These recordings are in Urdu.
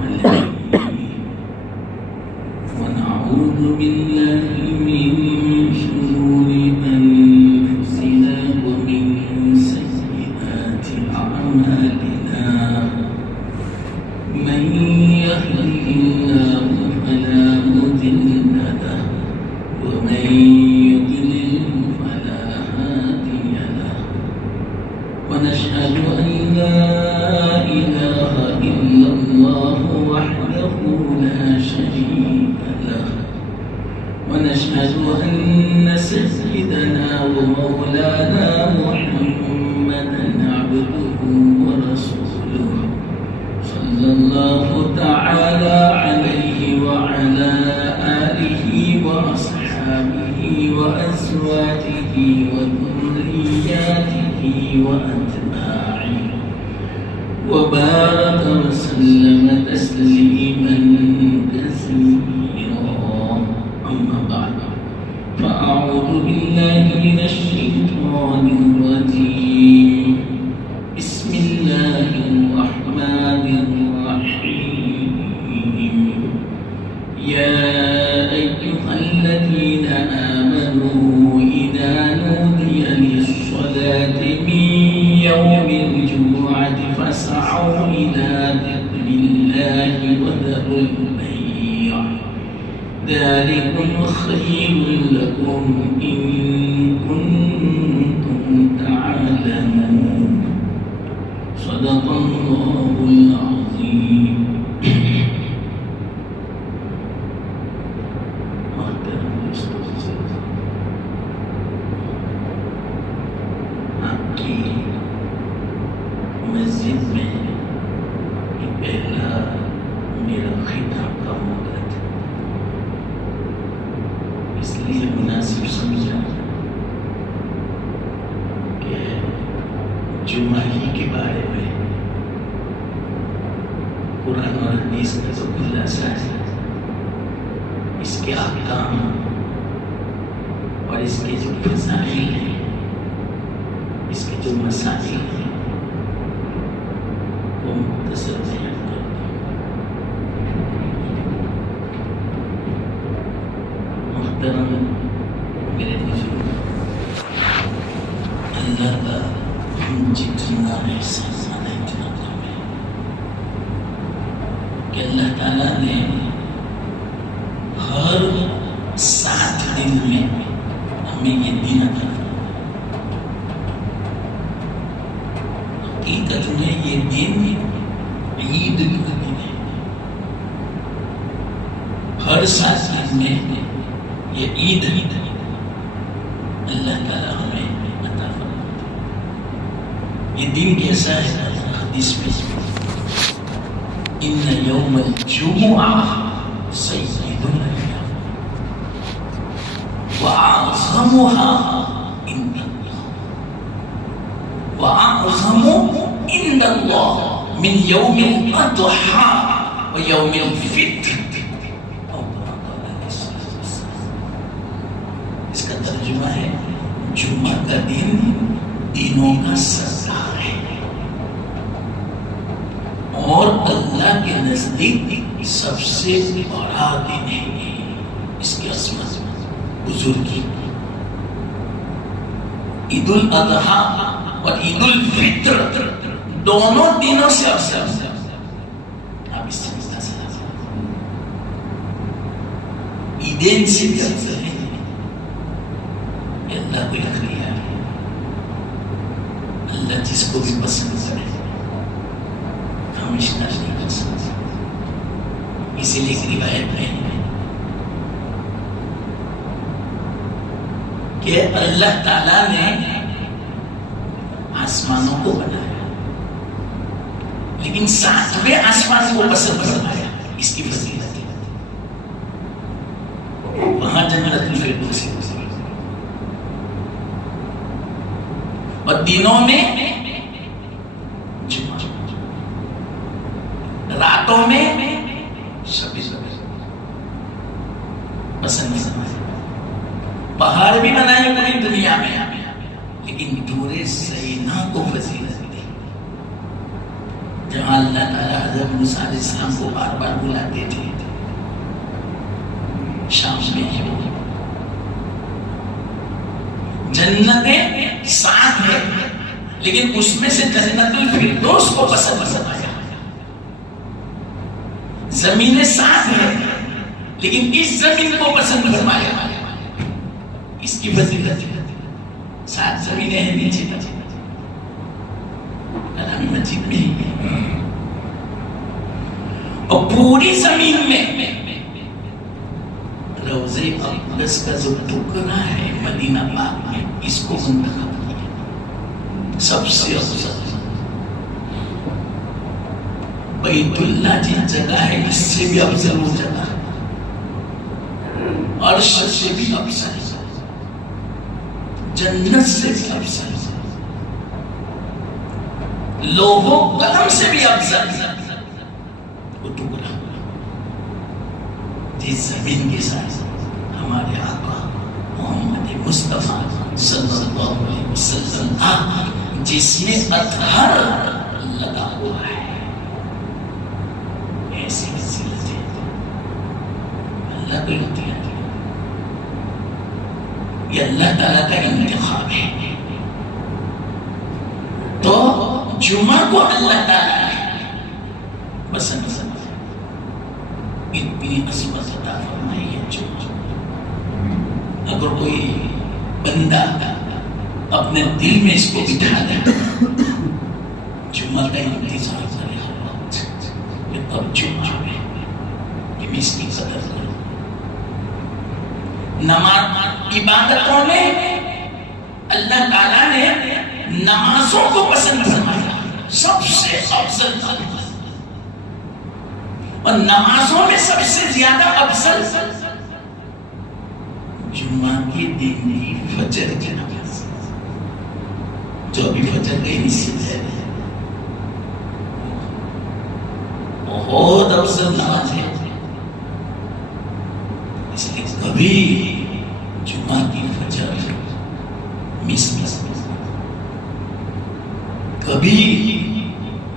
العالمين ونعوذ بالله من شرور أنفسنا ومن سيئات أعمالنا من يهده الله فلا مضل له ومن يضلل فلا هادي له ونشهد أن لا إله إلا الله وحده لا شريك له ونشهد أن سيدنا ومولانا محمدا عبده ورسوله صلى الله تعالى عليه وعلى آله وأصحابه وأزواجه وذرياته وأتباعه وبارك وسلم تسليما كثيرا أما بعد فأعوذ بالله من الشيطان الرجيم بسم الله الرحمن الرحيم يا أيها الذين آمنوا إذا نودي للصلاة من يوم الجمعة فاسعوا إلى ذكر الله وذروا البيع ذلكم خير لكم إن كنتم تعلمون صدق الله العظيم. آپ کی مسجد میں پہلا میرا خطاب کا موقع تھا، اس لیے مناسب سمجھا کہ جمعہ ہی کے بارے میں قرآن اور حدیث کا جو خلاصہ ہے، اس کے احکام اور اس کے جو فضائل ہیں، اس کے جو مسائل ہیں، وہ مختصر بیان کرتا ہوں۔ محترم میرے بزرگ، اللہ کا ہم جتنا احسان مانا اتنا کم ہے کہ اللہ تعالیٰ نے ہر 7 دن میں ہمیں یہ دین عطا فرمایا۔ حقیقت میں یہ دن عید کا دن ہے، ہر 7 دن میں یہ عید اللہ تعالیٰ ہمیں عطا فرماتا۔ یہ دن کیسا ہے؟ حدیث میں ان یوم الجمعہ سید الایام وأعظمها عند الله وأعظم عند الله من يوم الأضحى ويوم الفطر أو كما قال عليه الصلاة والسلام۔ اس کا ترجمہ ہے جمعہ کا دن دنوں کا سردار ہے اور اللہ کے نزدیک سب سے بڑا دن ہے۔ اس کی عظمت بزرگی عید الاضحیٰ اور عید الفطر دونوں دنوں سے افضل ہے۔ آپ اس سے متاثر ہیں، عیدین سے بھی افضل ہے۔ یہ اللہ کو اختیار ہے، اللہ جس کو بھی پسند کرے ہمیشہ نہیں کر سکتے۔ اسی لیے ایک روایت میں کہ اللہ تعالیٰ نے آسمانوں کو بنایا لیکن 7ویں آسمان کو پسند فرمایا۔ اس کی فضیلت ہے، وہاں جنت الفردوس ہے۔ اور دنوں میں جمعہ، راتوں میں شب پسند فرمایا۔ پہاڑ بھی بنائے پوری دنیا میں لیکن دور سینا کو فضیلت دی۔ جہاں اللہ تعالیٰ حضرت موسیٰ علیہ السلام کو بار بار بلاتے تھے، شام میں ہے وہ جنتیں ساتھ ہے، لیکن اس میں سے جنت الفردوس کو پسند فرمایا۔ زمینیں ساتھ ہے لیکن اس زمین کو پسند فرمایا، اس کی فضیلت سات زمینیں ہیں نیچے قرآن مجید میں ہے، اور پوری زمین میں روضہ اقدس کا جو ٹکڑا ہے مدینہ پاک میں، اس کو منتخب کیا سب سے افضل۔ بیت اللہ جس جگہ ہے اس سے بھی افضل وہ جگہ ہے، عرش سے بھی افضل، جنت سے بھی افضل، لوح و قلم سے بھی افضل وہ ٹکڑا جس زمین کے ساتھ ہمارے آقا محمد مصطفیٰ صلی اللہ علیہ وسلم تھا، جس میں اطہر لگا ہوا ہے۔ ایسی فضیلتیں اللہ کو ہوتی ہے، یہ اللہ تعالیٰ کا انتخاب ہے۔ تو جمعہ کو اللہ تعالیٰ نے پسند اتنی عظمت عطا فرمائی ہے جمعہ۔ اگر کوئی بندہ اپنے دل میں اس کو بٹھا دے، جمعہ کا انتظار کرے ہر وقت کہ کب جمعہ ہے، کہ میں اس کی قدر کروں۔ نماز عبادتوں میں اللہ تعالیٰ نے نمازوں کو پسند فرمایا، سب سے افضل نماز، اور نمازوں میں سب سے زیادہ افضل جمعہ کے دن کی فجر کی نماز، جو ابھی فجر گئی نصف ہے، بہت افضل نماز ہے۔ اس لیے کبھی جمعہ کی فجر مس کبھی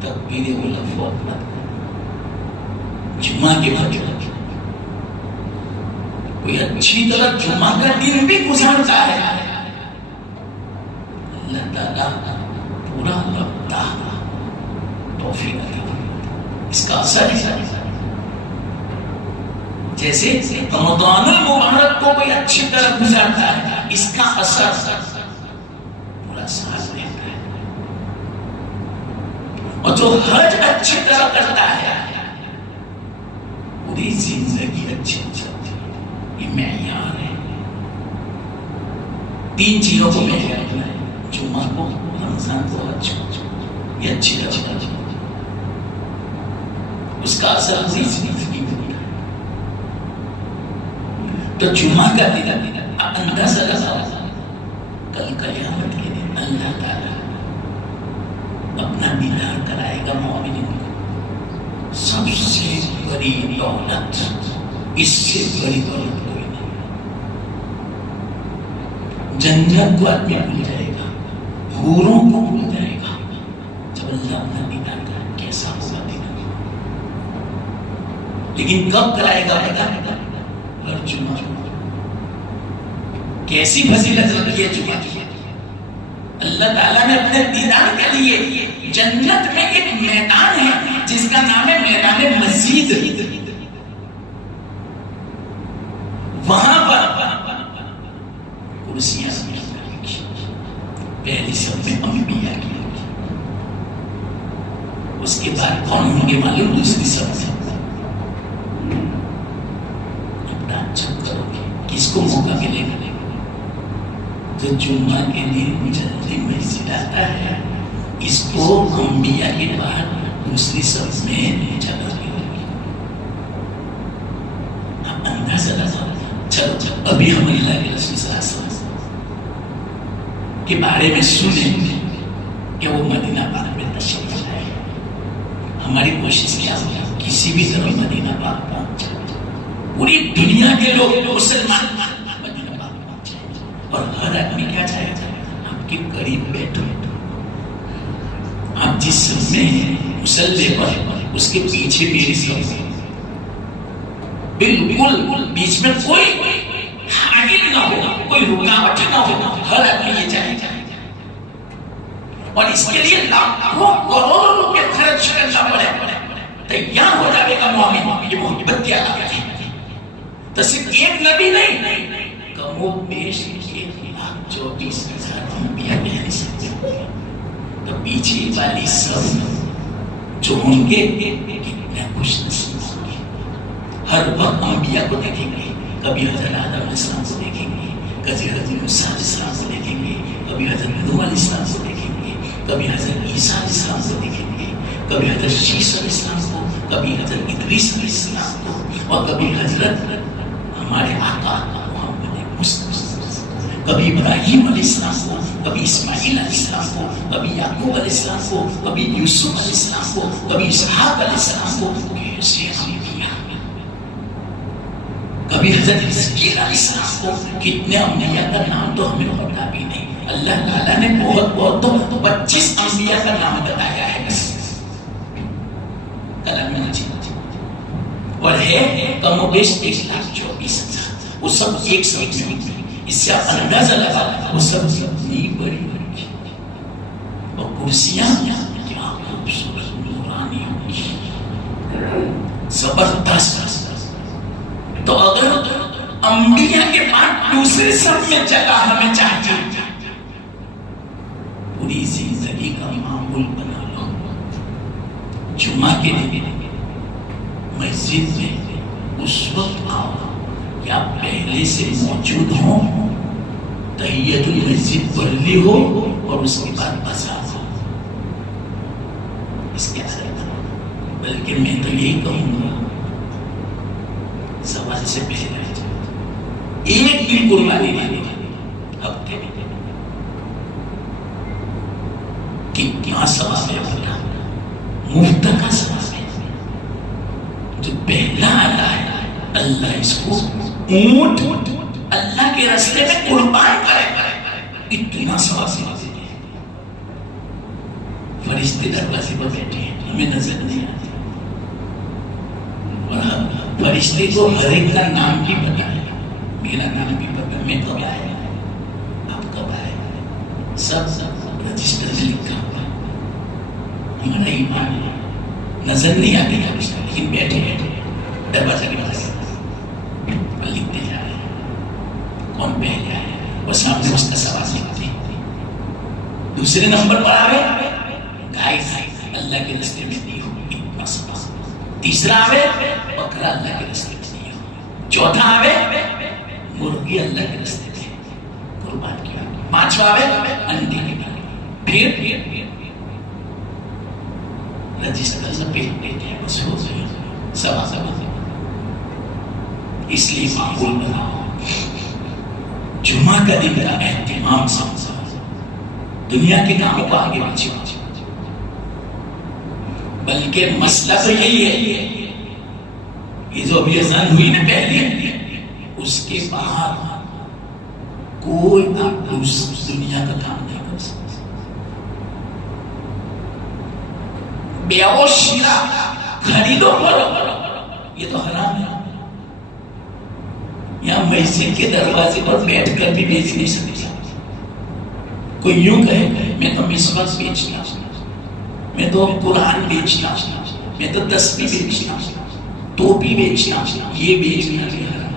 تکبیر الاول اکبر، جمعہ کے فجر کوئی اچھی طرح جمعہ کا دن بھی گزارتا ہے، اللہ تعالیٰ پورا وقت توفیق عطا، اس کا اثر ہے جیسے رمضان المبارک کو کوئی اچھی طرح گزارتا ہے، اس کا اثر پورا سال رہتا ہے، اور جو حج اچھی طرح کرتا ہے پوری زندگی اچھی چلتی ہے۔ یہ معیار ہے، تین چیزوں کو معیار ہے، جمعہ کو، رمضان کو، حج کو، یہ اچھی طرح اس کا اثر پوری زندگی میں۔ تو جمعہ کا دن اندازہ لگا، کل قیامت کے دن اللہ تعالیٰ اپنا دیدار کرائے گا مومنین کو۔ سب سے بڑی دولت، اس سے بڑی دولت کوئی نہیں۔ جنت کو آدمی بھول جائے گا، حوروں کو بھول جائے گا، جب اللہ اپنا دیدار کرائے کیسا ہوگا دیدار۔ لیکن کب کرائے گا پتہ ہے؟ ہر جمعہ۔ کیسی فضیلت رکھی ہے جمعہ کی؟ اللہ تعالیٰ نے اپنے دیدار کے لیے جنت میں ایک میدان ہے جس کا نام ہے میدان مسجد، وہاں پر کرسیاں رکھی، پہلی سب میں انبیاء کی، اس کے بعد کون ہوں گے معلوم؟ دوسری سب میں کس کو موقع ملے گا؟ جو جمعہ کے دن جلدی مسجد آتا ہے، اس کو انبیاء کے بعد دوسری سب میں جگہ ملے گی۔ اب اندازہ لگا، چلو ابھی ہم اللہ کے رسول صلی اللہ علیہ وسلم کے بارے میں سنیں کہ وہ مدینہ پاک میں تشریف لائے۔ ہماری کوشش کیا ہوگی کسی بھی طرح مدینہ پاک پہنچ جائے، پوری دنیا کے لوگ مسلمان مدینہ پاک پہنچے، اور ہر آدمی کیا چاہے گا؟ آپ کے قریب بیٹھو، آپ جس میں مسلح پر اس کے پیچھے میری صف، بالکل بیچ میں کوئی حائل نہ ہو، کوئی رکاوٹ نہ ہو، ہر آدمی یہ چاہے گا. اور اس کے لیے لاکھوں کروڑوں روپے خرچ کرنا پڑے، تیار ہو جائے گا مومن. یہ محبت کیا ہے؟ تو صرف ایک نبی نہیں، کم و بیش 1,24,000 انبیاء کے حصے. تو پیچھے والی صف جو ہوں گے کتنے خوش نصیب ہوں گے. ہر وقت انبیاء کو دیکھیں گے، کبھی حضرت آدم علیہ السلام کو دیکھیں گے، کبھی حضرت موسیٰ علیہ السلام کو دیکھیں گے، کبھی حضرت نوح علیہ السلام کو دیکھیں گے، کبھی حضرت عیسیٰ علیہ السلام کو دیکھیں گے، کبھی حضرت شیس علیہ السلام کو، کبھی حضرت ادریس علیہ السلام کو، اور کبھی حضرت ہمارے آقا محمد مصطفیٰ، کبھی ابراہیم علیہ السلام کو، کبھی اسماعیل علیہ السلام کو، کبھی یعقوب علیہ السلام کو، کبھی یوسف علیہ السلام کو، کبھی اسحاق علیہ السلام کو. کیسے انبیاء، کبھی حضرت حزقیل علیہ السلام کو. کتنے انبیاء کا نام تو ہمیں پتا بھی نہیں. اللہ تعالیٰ نے بہت تو 25 انبیاء کا نام بتایا ہے بس کلام میں. اور ہے کم و بیش 1,24,000. وہ سب ایک ساتھ میں، اس سے آپ اندازہ لگا وہ سب اتنی بڑی بڑی اور کرسیاں کیا خوبصورت نورانی ہوگی، زبردست. تو اگر انبیاء کے بعد دوسرے سب میں جگہ ہمیں چاہیے، پوری زندگی کا معمول بنا لو. جمعہ کے دن مسجد میں اس وقت آؤ یا پہلے سے موجود ہوں، تحیت المسجد پڑھ لی ہو اور اس کے بعد بازار ہو. اس کے ساتھ بلکہ میں تو یہی کہوں گا سوال سے پہلے ایک دن قربانی نہیں ہفتے میں کتنا ثواب ہے بتا. مفت کا ثواب ہے. جو پہلا آتا ہے اللہ اس کو اونٹ اللہ کے راستے میں قربان کرے، اتنا ثواب ہے. فرشتے دروازے پر بیٹھے ہیں، ہمیں نظر نہیں آتے، اور فرشتے کو ہر ایک کا نام بھی پتا ہے. میرا نام بھی پتا، میں کب آیا، آپ کب آئے، سب رجسٹر میں لکھا ہوا. ہمارا ایمان ہے، نظر نہیں آتے لیکن بیٹھے بیٹھے دروازہ کے پاس لکھتے جا رہے ہیں کون پہلے آئے، اور سامنے اس کا سوال لکھتے. دوسرے نمبر پر آوے گائے اللہ کے راستے میں دی ہو، اتنا سوال. تیسرا آوے بکرا اللہ کے راستے میں دی ہو. چوتھا آوے مرغی اللہ کے راستے میں قربان کیا. پانچواں آوے انڈے کے بارے. پھر رجسٹر سے پیٹ دیتے ہیں، بس ہو گئے سوا. اس لیے معقول بناؤ، جمعہ کا دن کا اہتمام سمجھو، دنیا کے کاموں کو آگے پیچھے. بلکہ مسئلہ تو یہی ہے، یہ جو ابھی اذان ہوئی نا پہلے، اس کے بعد کوئی آپ دنیا کا کام نہیں کر سکتے. بیع و شراء، خریدو فروخت، یہ تو حرام ہے. یہاں مسجد کے دروازے پر بیٹھ کر بھی بیچ نہیں سکتا. کوئی یوں کہے میں تو مسواک بیچنا، میں تو قرآن بیچنا، میں تو تسبیح بیچنا، ٹوپی بیچنا، یہ بیچنا بھی حرام.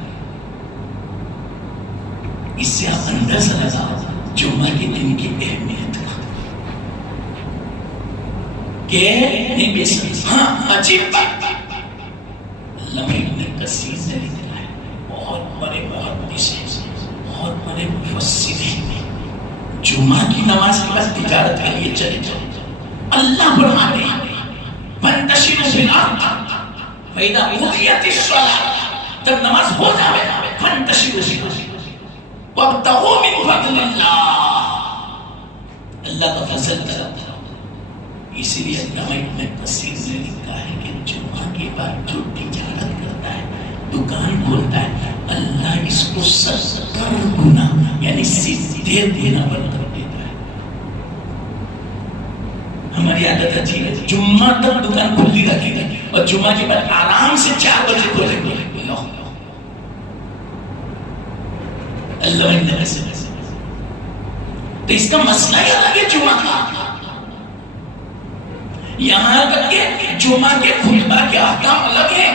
اس سے آپ اندازہ لگاؤ جمعہ کے دن کی اہمیت کا کہ نہیں بیچ سکتے. ہاں عجیب بات، علامہ ابن کثیر نے لکھا ہے، بہت بڑے محدث ہیں، بہت بڑے مفسر ہیں. جمعہ کی نماز کے بعد تجارت کے لیے چلے جاؤ. اللہ فرماتے ہیں فانتشروا فی الارض فاذا قضیت الصلاۃ، جب نماز ہو جائے فانتشروا فی الارض وابتغوا من فضل اللہ، اللہ کا فضل طلب کرو. اسی لیے علامہ ابن کثیر نے لکھا ہے کہ جمعہ کے بعد جو تجارت کرتا ہے، دکان کھولتا ہے، اللہ اس کو 70 گنا یعنی 70 دینا بند کر دیتا ہے. ہماری عادت اچھی ہے، جمعہ تک دکان کھلی رکھے گا اور جمعہ کے بعد آرام سے 4 بجے کھولیں گے. اللہ سے تو اس کا مسئلہ ہی الگ ہے جمعہ کا. یہاں تک کہ جمعہ کے خطبہ کے احکام الگ ہیں.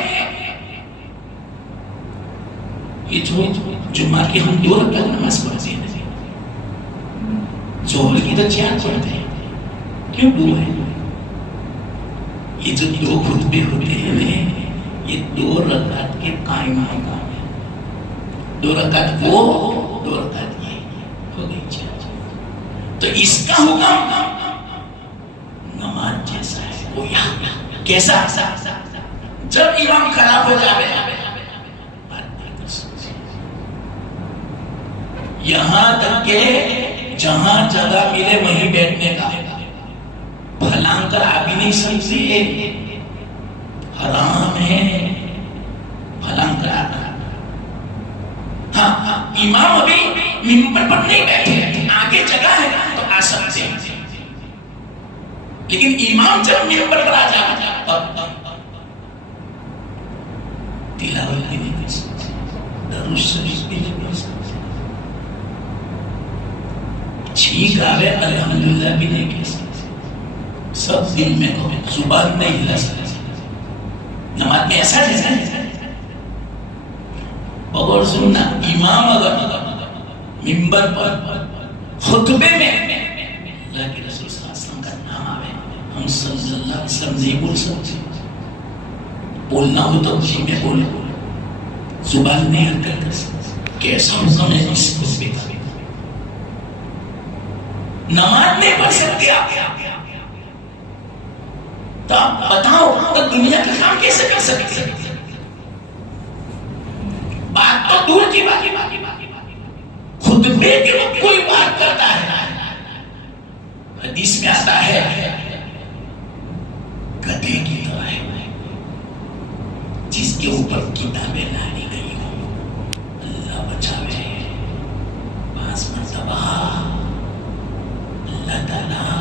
یہ جو جمعہ کی ہم 2 رکعت نماز پڑھتے ہیں، ظہر کی تو 4 پڑھتے ہیں. کیوں 2 ہے؟ یہ جو 2 خطبے ہوتے ہیں یہ 2 رکعت کے قائم مقام ہے. 2 رکعت وہ 2 رکعت یہ ہو گئی 4. تو اس کا حکم نماز جیسا ہے. وہ یہاں کیسا؟ جب امام کھڑا ہو جائے یہاں تک کہ جہاں جگہ ملے وہیں بیٹھنے کا. پھلانگ کر آ بھی نہیں سکتے، حرام ہے پھلانگ کر آنا. ہاں امام ابھی ممبر پر نہیں بیٹھے، آگے جگہ ہے تو آ سکتے ہیں، لیکن امام جب ممبر پر آ جائے تلاوت بھی نہیں کر سکتے، درود شریف بھی نہیں کر سکتے، چھینک آوے الحمدللہ بھی نہیں کر سکتے. سب دل میں کہو، زبان نہیں ہلا سکتے. نماز میں ایسا ہے اور سننا، امام اگر منبر پر خطبے میں اللہ کے رسول صلی اللہ علیہ وسلم کا نام آوے، ہم صلی اللہ علیہ وسلم نہیں بول سکتے. بولنا ہو تو اسی میں بولو، زبان نہیں حرکت کر سکتے. کیسا حکم ہے اس خطبے کا؟ نماز نہیں پڑھ سکتے آپ تو آپ بتاؤ تو دنیا کا کام کیسے کر سکتے؟ بات تو دور کی بات، خطبے کے وقت کوئی بات کرتا ہے. حدیث میں آتا ہے گدھے کی طرح ہے جس کے اوپر کتابیں لائی گئی ہو. اللہ بچاوے. 5 مرتبہ اللہ تعالیٰ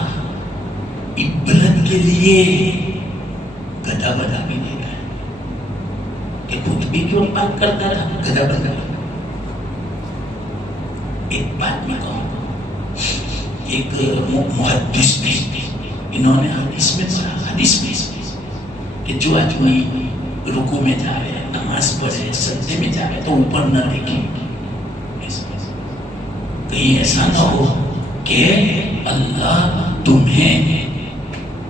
عبرت کے لیے گدھا بنا بھی نہیں رہا کہ خطبے کیوں بات کرتا تھا، گدھا بنا. ایک بات میں کہوں، ایک محدث بھی انہوں نے حدیث میں پڑھا، حدیث میں کہ جو آدمی رکوع میں جائے، نماز پڑھے، سجدے میں جائے تو اوپر نہ دیکھے. کہیں ایسا نہ ہو کہ اللہ تمہیں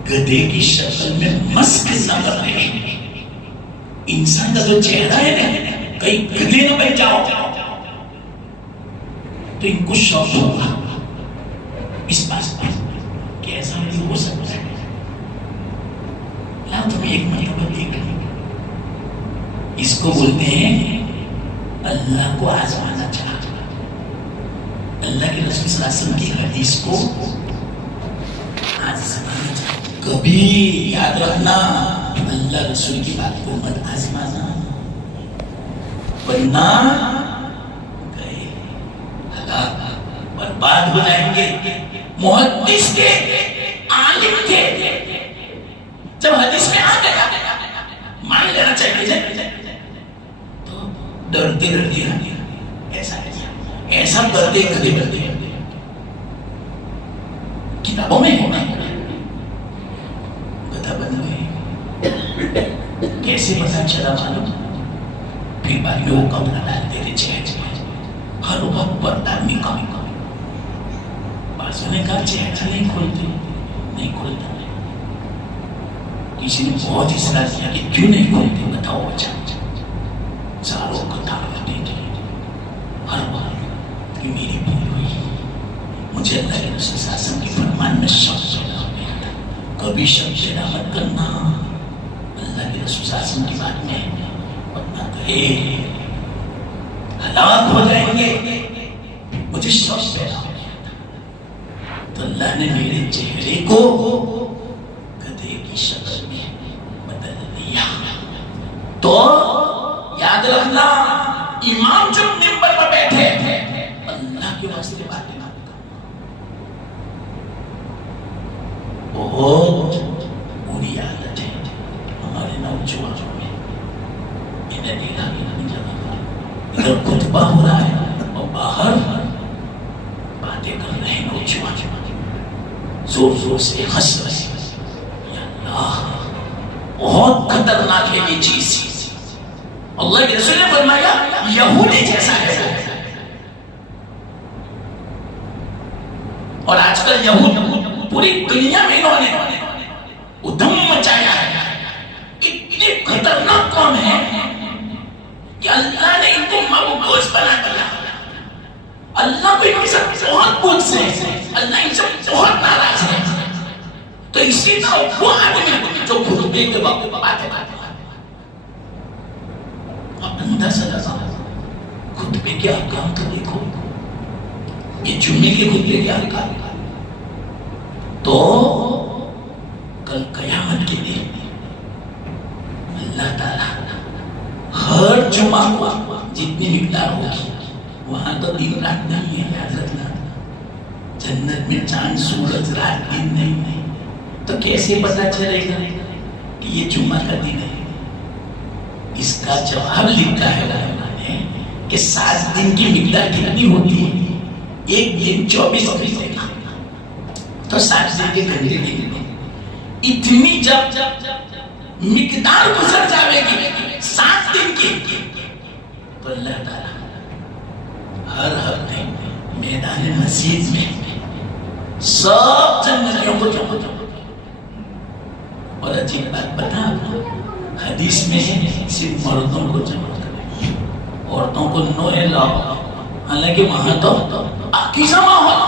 گدھے کی شکل میں مسخ نہ کر دے. انسان کا جو چہرہ ہے نا، کہیں گدھے نہ بن جاؤ تو ان کو شوق ہوگا اس بات پر کہ ایسا نہیں ہو سکتا ہے. لاؤ تمہیں ایک مرتبہ دیکھ لیں. اس کو بولتے ہیں اللہ کو آزمانا چاہتا. اللہ کے رسول صلی اللہ علیہ وسلم کی حدیث کو آزمانا چاہتا. کبھی یاد رکھنا اللہ رسول کی بات کو مت آزمانا، ورنہ گئے ہلاک برباد ہو جائیں گے. محدث کے، عالم کے جب حدیث میں آ گیا مان لینا چاہیے تو ڈرتے ڈرتے ایسا ایسا کرتے کدے کرتے کتابوں میں ہونا گدھا بن گئے. کیسے پتا چلا معلوم؟ پھر بعد میں وہ کپڑا ڈالتے تھے چہرے ہر وقت پردہ نکال. بازو نے کہا چہرہ نہیں کھولتے، نہیں کھولتا. کسی نے بہت اصرار کیا کہ کیوں نہیں کھولتے، بتاؤ بچہ. ساروں کو تعارف دیتے ہر بار کہ میری بھول ہوئی. مجھے اللہ کے رسول صلی اللہ علیہ وسلم کی فرمان میں شک پیدا ہو گیا تھا. کبھی شک پیدا مت کرنا اللہ کے رسول صلی اللہ علیہ وسلم کی بات میں، ورنہ کہے ہلاک ہو جائیں گے. مجھے شک پیدا ہو گیا تھا تو اللہ نے میرے چہرے کو گدھے کی شکل میں بدل دیا. تو یاد رکھنا، امام جب منبر پر بیٹھے اللہ کے واسطے باتیں نہ کرنا. وہ بہت بری حالت ہے ہمارے نوجوانوں میں. انہیں دیکھا کہ جگہ پر ادھر خطبہ ہو رہا ہے اور باہر باتیں کر رہے ہیں نوجوان, زور زور سے ہنس رہے ہیں. یا اللہ, بہت خطرناک ہے یہ چیز. اللہ کے رسول نے فرمایا یہودی جیسا ہے وہ. اور آج کل یہود پوری دنیا میں انہوں نے ادھم مچایا ہے. اتنے خطرناک کون ہے کہ اللہ نے ان کو مبعوث بنا دیا. اللہ کو ان سے بہت غصہ ہے, اللہ ان سے بہت ناراض ہے. تو اسی طرح وہ آدمی جو خطبے کے وقت باتیں اندازہ لگا, خطبے کے احکام تو دیکھو, یہ جمعے کے خطبے کے احکام. تو کل قیامت کے دن اللہ تعالیٰ ہر جمعہ کو جتنی مقدار ہوگی, وہاں تو دن رات نہیں ہے, یاد رکھنا. جنت میں چاند سورج رات دن نہیں, تو کیسے پتا چلے گا کہ یہ جمعہ کا دن ہے؟ اس کا جواب لکھا ہے علماء نے کہ 7 دن کی مقدار کتنی ہوتی ہے؟ ایک دن 24 گھنٹے کا, تو 7 دن کے گھنٹے کی اتنی جب مقدار گزر جاوے گی 7 دن کی, تو اللہ تعالیٰ ہر ہفتے میدان مسجد میں سب جنتیوں کو جمع. اور عجیب بات بتا, حدیث میں صرف مردوں کو جمع کرے, عورتوں کو نو الاؤ. حالانکہ وہاں تو پاکیزہ ماحول,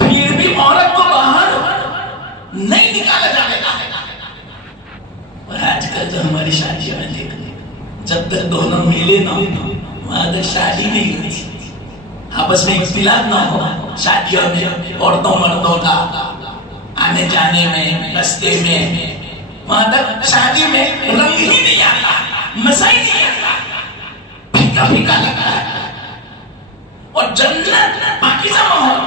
پھر بھی عورت کو باہر نہیں نکالا جائے گا. اور آج کل تو ہماری شادیوں میں دیکھ لیں, جب تک دونوں ملے نہ ہو وہاں تک شادی نہیں ہوتی. آپس میں اختلاف نہ ہو شادیوں میں, عورتوں مردوں کا آنے جانے میں, رستے میں, وہاں تک شادی میں رنگ ہی نہیں آتا, مزہ ہی نہیں آتا, پھیکا پھیکا لگتا ہے. اور جنت پاکیزہ ماحول,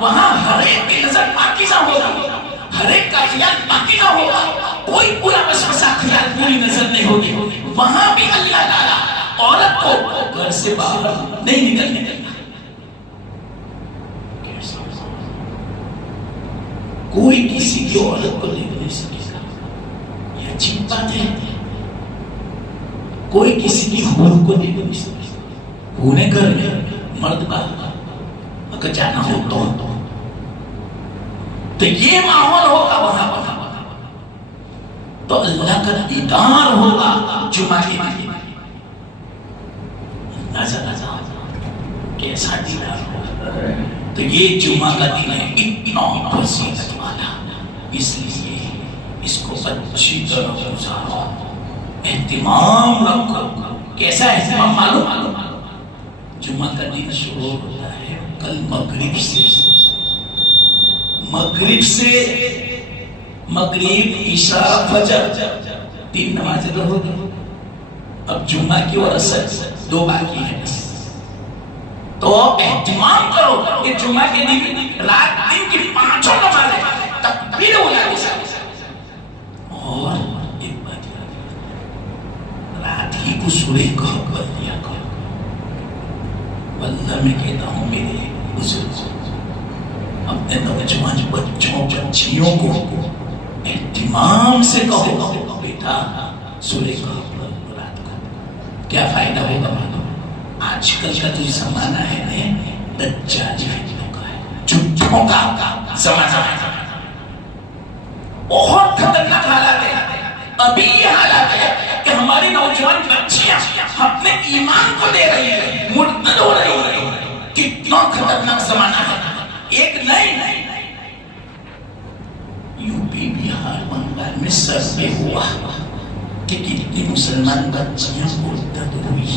وہاں ہر ایک کی نظر پاکیزہ ہوگا, ہر ایک کا خیال پاکیزہ ہوگا, کوئی پورا وسوسہ خیال پوری نظر نہیں ہوگی. وہاں بھی اللہ تعالیٰ عورت کو گھر سے باہر نہیں نکلنے دیتا. کوئی کسی کی عورت کو دیکھ نہیں سکے گا, یہ عجیب بات ہے. کوئی کسی کی حور کو دیکھ نہیں سکے گا. ہونے گھر میں مرد باہر, اگر جانا ہو تو یہ ماحول ہوگا وہاں پر, تو اللہ کا دیدار ہوگا جمعہ کی دن. کیسا دیدار ہوگا. تو یہ جمعہ کا دن ہے اتنا فضیلت والا, اس لیے اس کو اچھی طرح گزارو, اہتمام رکھو. کیسا اہتمام معلوم؟ جمعہ کا دن شروع ہوتا ہے کل مغرب سے. مغرب عشاء فجر 3 نمازیں پڑھو گے. اب جمعہ کی اور عصر 2 باقی ہیں. تو اہتمام کرو کہ جمعہ کے دن رات دن کی 5 نمازیں تکبیر ہوگا. اور ایک بات یاد رکھنا, رات ہی کو سورہ کہف پڑھ لیا کرو. واللہ میں کہتا ہوں میرے بزرگ اپنے نوجوان بچوں بچیوں کو اہتمام سے کہو بیٹا سورہ کہف پڑھ رات کو. کیا فائدہ ہوگا معلوم؟ آج کل کا جو زمانہ ہے دجالی فتنوں کا ہے, جھوٹوں کا زمانہ ہے. بہت خطرناک حالات ہے. ابھی یہ حالات ہے کہ ہماری نوجوان بچیاں اپنے ایمان کو دے رہی ہیں, مرتد ہو رہی ہیں. کتنا خطرناک زمانہ ہے. ایک نہیں یو پی بہار بنگال میں سروے ہوا کہ کتنی مسلمان بچیاں مرتد ہوئی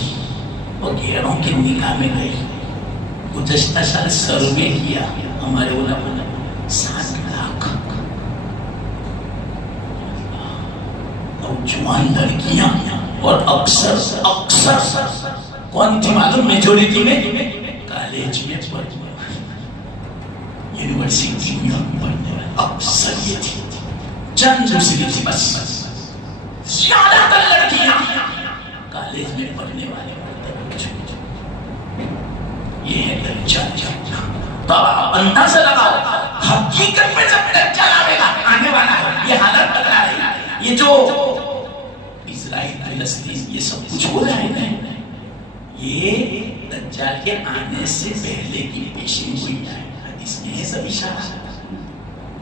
اور غیروں کی نکاح میں گئی. گزشتہ سال سروے کیا ہمارے علماء نے 7 لاکھ نوجوان لڑکیاں, اور اکثر کون تھی معلوم؟ میجورٹی میں کالج میں پڑھ. یونیورسٹی میں پڑھنے والے اکثریت تھی، چند مسلم تھی بس، زیادہ تر لڑکیاں کالج میں پڑھنے والے بچے۔ یہ ہے دجال۔ تو آپ اندازہ لگاؤ حقیقت میں جب دجال آنے والا ہے، یہ حالت بتا رہی ہے، یہ جو اسرائیل فلسطین یہ سب کچھ ہو رہا ہے، یہ دجال کے آنے سے پہلے کی پیشین ہوئی ہے۔ حدیث میں ہے سب اشارہ،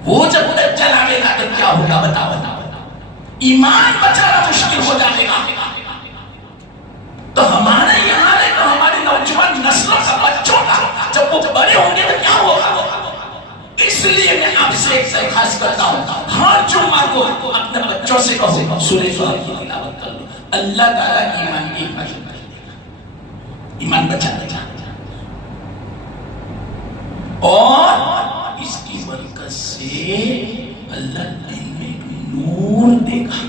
وہ جب دجال آئے گا تو کیا ہوگا بتاؤ؟ ایمان بچانا مشکل ہو جائے گا۔ تو ہمارے یہاں ہے تو ہماری نوجوان نسلوں کا بچوں کا جب وہ بڑے ہوں گے تو کیا ہوگا؟ اس لیے میں آپ سے ایک درخواست کرتا ہوں، ہر جمعہ کو اپنے بچوں سے کہو سورہ زمر کی تلاوت کر لو، اللہ تعالیٰ ایمان کی حفاظت کر دے گا، ایمان بچا دے گا، اور اس کی برکت سے اللہ دل میں ایک نور دے گا،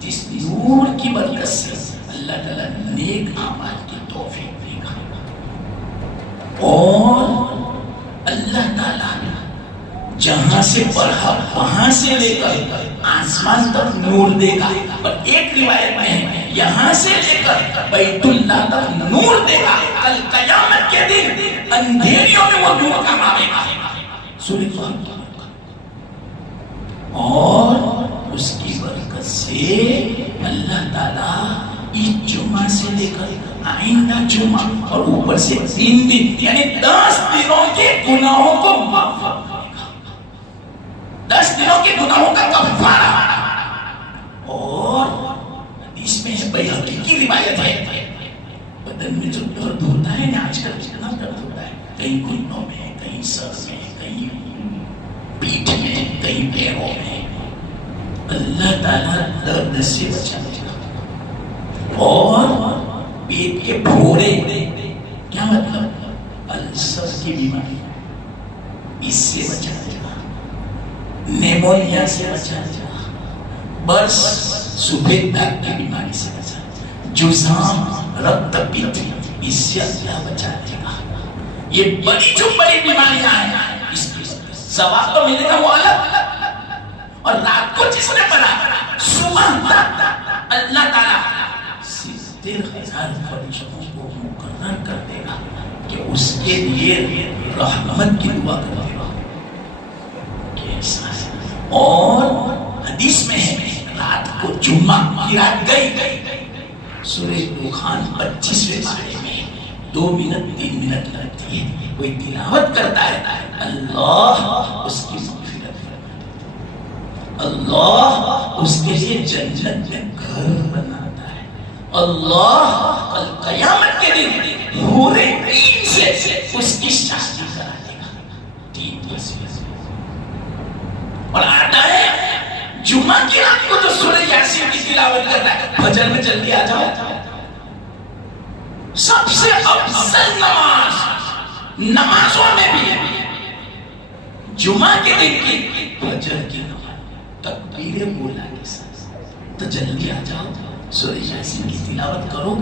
جس نور کی برکت سے اللہ تعالیٰ نیک اعمال کی توفیق دے گا، اور اللہ تعالیٰ جہاں سے پڑھا وہاں سے لے کر آسمان تک نور دے گا، اور ایک روایت میں ہے یہاں سے لے کر بیت اللہ تک نور دے گا، کل قیامت کے دن اندھیریوں میں وہ نور کام آئے گا، سورہ زمر، اور اس کی برکت سے اللہ تعالیٰ اس جمعہ سے لے کر آئندہ جمعہ اور اوپر سے 3 دن یعنی 10 دنوں کے گناہوں کو معاف کرے گا، 10 دنوں کے گناہوں کا کفارہ۔ اور اس میں بیہقی کی روایت ہے، بدن میں جو درد ہوتا ہے نا آج کل کتنا درد ہوتا ہے، کہیں گھٹنوں میں، کہیں سر میں، کہیں پیٹھ میں، کہیں پیروں میں، اللہ تعالیٰ درد سے بچا دے گا، اور پیٹ کے پھوڑے، کیا مطلب السر کی بیماری اس سے بچا دے گا، نیمونیا سے بچا دے گا، برس سفید داغ کی بیماری سے بچا دے گا، جزام رکت پیت اس سے اللہ بچا دے گا۔ یہ بڑی جو بڑی بیماریاں ہیں اس کی ثواب تو ملے گا وہ الگ، اور رات کو جس نے پڑھا صبح تک اللہ تعالیٰ 70,000 فرشتوں کو مقرر کر دے گا کہ اس کے لیے رحمت کی دعا کر دے گا، کیسا ہے؟ اور حدیث میں ہے رات کو جمعہ کی رات گئی، سورہ دخان 25ویں پارے میں 2 منٹ 3 منٹ لگتی ہے، کوئی تلاوت کرتا ہے اللہ اس کی مغفرت فرماتا ہے، اللہ اس کے لیے جنت میں گھر بناتا ہے، اللہ کل قیامت کے دن حور عین سے اس کی شادی کرا دے گا، 3 وسیلے، اور آتا ہے جمعہ کی رات کو تو سورہ یاسین کی تلاوت کرتا ہے، فجر میں جلدی آ جاؤ، سب سے افضل نمازوں میں بھی جمعہ کے دن کی فجر کی نماز تکبیر بولا کے ساتھ، تو جلدی آ جاؤ سورہ یاسین کی تلاوت کرو،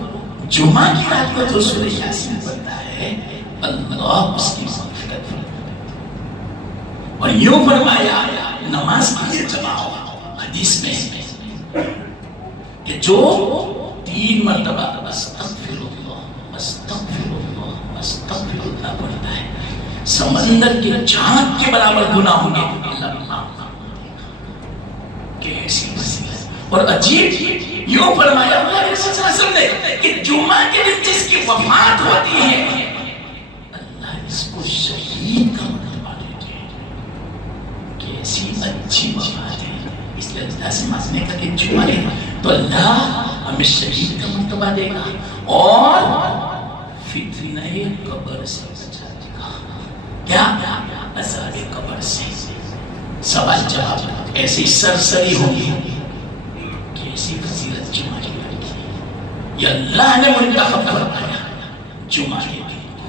جمعہ کی رات کو جو سورہ یاسین پڑھتا ہے اللہ اس کی مغفرت فرماتا ہے، اور یوں فرمایا نماز کے لیے جمع ہو، حدیث میں کہ جو 3 مرتبہ استغفر اللہ استغفر اللہ استغفر اللہ پڑھتا ہے، سمندر کے جھانک کے برابر گناہ ہوں گے اللہ معاف کر دے گا، کیسی فضیلت۔ اور عجیب یوں فرمایا اللہ صلی اللہ علیہ وسلم نے کہ جمعہ کے دن جس کی وفات ہوتی ہے اللہ اس کو شہید کا مرتبہ دیتے ہیں، کیسی اچھی وفات ہے، اس لیے اللہ سے مانگنے کا کہ جمعہ ہے تو اللہ ہمیں شہید کا مرتبہ دے گا، اور فتنہ قبر سے بچا دے گا، کیا عذاب قبر سے۔ سوال جواب ایسی سرسری ہوگی، کیسی فضیلت جمعہ کی لڑکی، یہ اللہ نے منتخب فرمایا جمعہ کے دن کو،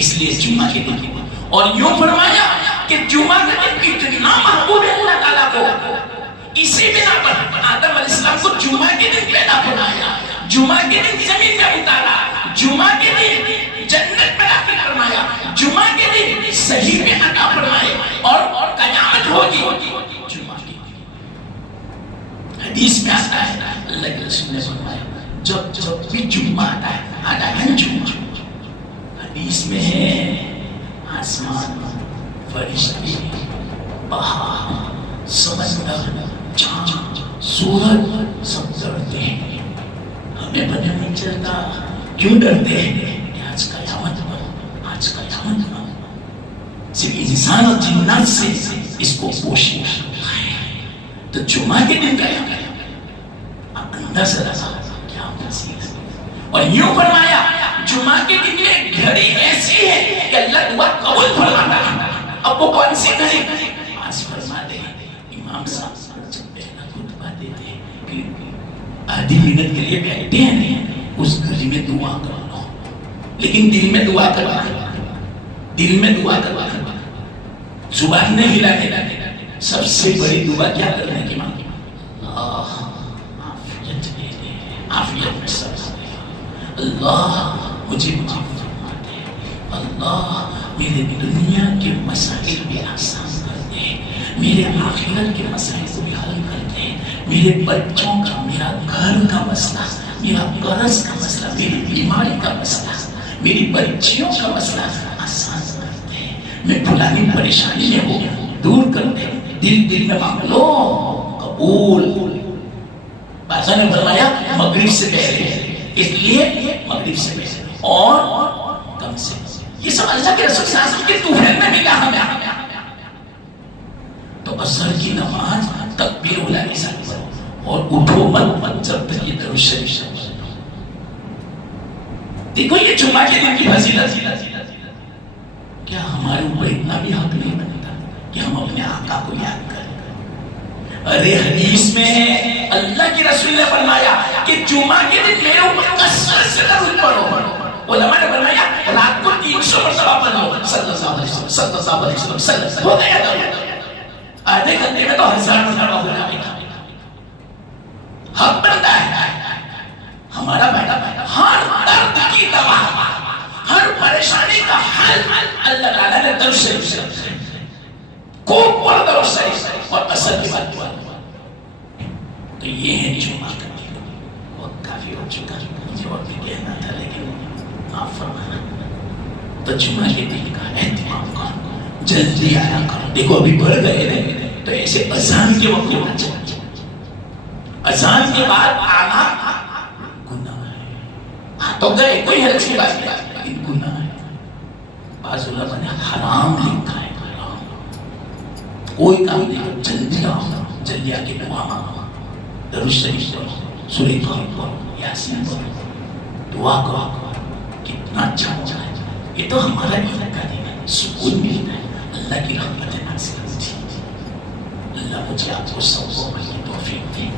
اس لیے جمعہ کے دن کو، اور یوں فرمایا کہ جمعہ کا دن اتنا محبوب ہے اللہ تعالیٰ کو، اسی بنا پر آدم علیہ السلام کو جمعہ کے دن پیدا فرمایا، جمعہ کے دن زمین میں اتارا، جمعہ کے دن جنت میں داخل نے فرمایا جمعہ کے دن صحیح میں عطا فرمائے اور قیامت ہوگی جمعہ کے دن. حدیث میں آتا ہے اللہ کے رسول نے فرمایا جب بھی جمعہ آتا ہے جمعہ، حدیث میں ہے آسمان فرشتے پہاڑ سمندر چاند سورج سب ڈرتے ہیں. ہمیں پتہ نہیں چلتا کیوں ڈرتے ہیں کہ آج قیامت صرف انسان اور جنات سے اس کو پوشش ہے. تو جمعہ کے دن قیامت اندازہ لگا کیا فضیلت. اور یوں فرمایا جمعہ کے دن میں گھڑی ایسی ہے کہ اللہ دعا قبول فرماتا ہے. اب وہ کون سی گھڑی؟ آج فرما دے امام صاحب جب پہلا خطبہ دیتے ہیں کہ آدھی منٹ کے لیے بیٹھتے ہیں اس گھڑی میں دعا کرنا، لیکن دل میں دعا کرنا، دل میں دعا کرنا، زبان نہیں ہلانے. سب سے بڑی دعا کیا کرنے کی مانگی؟ اللہ عافیت دے دے، عافیت میں سب دے. اللہ مجھے معاف فرما دے، اللہ میرے دنیا کے مسائل بھی آسان کر دے، میرے آخرت کے مسائل کو بھی حل کر دے، میرے بچوں کا، میرا گھر کا مسئلہ، میرا قرض کا مسئلہ، میری بیماری کا مسئلہ، میری بچیوں کا مسئلہ آسان کر دے، میں فلانی پریشانی میں ہوں دور کر دے. دل میں مانگ لو قبول. بادشاہ نے فرمایا مغرب سے پہلے، اس لیے مغرب سے پہلے اور کم سے یہ سب اللہ کے رسول صلی اللہ علیہ وسلم کے توفیق میں ملا ہمیں. تو عصر کی نماز تکبیر اولیاء کے ساتھ پڑھو اور اٹھو مت جب تک یہ درود شریف نہ پڑھو. دیکھو یہ جمعہ کے دن کی فضیلت. کیا ہمارے اوپر اتنا بھی حق نہیں بنتا کہ ہم اپنے آقا کو یاد کریں؟ ارے حدیث میں ہے اللہ کے رسول نے فرمایا کہ جمعہ کے دن میرے اوپر کثرت سے درود پڑھو. علماء نے فرمایا رات کو 300 مرتبہ پڑھو صلی اللہ علیہ وسلم صلی اللہ علیہ وسلم صلی اللہ علیہ وسلم. ہو گیا آدھے گھنٹے میں تو 1000 مرتبہ ہو جائے گا. حق بنتا ہے ہمارا بیٹا ہر درد کی دوا، ہر پریشانی کا حل اللہ تعالیٰ نے درود شریف سے کو پڑھ درود شریف اور اثر کی بات ہوا. تو یہ ہے جمعہ کا دن. وقت کافی ہو چکا، مجھے اور بھی کہنا تھا لیکن آپ فرمانا. تو جمعہ کے دن کا اہتمام کرو، جلدی آیا کرو. دیکھو ابھی بڑھ گئے ہیں تو ایسے اذان کے وقت ہونا چاہیے. اذان کے بعد آنا گناہ ہے. تو گئے کوئی حرج کی بات نہیں لیکن گناہ ہے. بعض علماء نے حرام لکھا ہے. کوئی کام نہیں، جلدی آؤ، جلدی آ کے دعا مانگو، درود شریف پڑھو، سورہ کہف پڑھو، یاسین پڑھو، دعا کرو. کتنا اچھا ہوتا ہے. یہ تو ہمارا عید کا دن ہے، سکون ملتا ہے، اللہ کی رحمت نازل ہوتی ہے. اللہ مجھے آپ کو سب کو توفیق دے.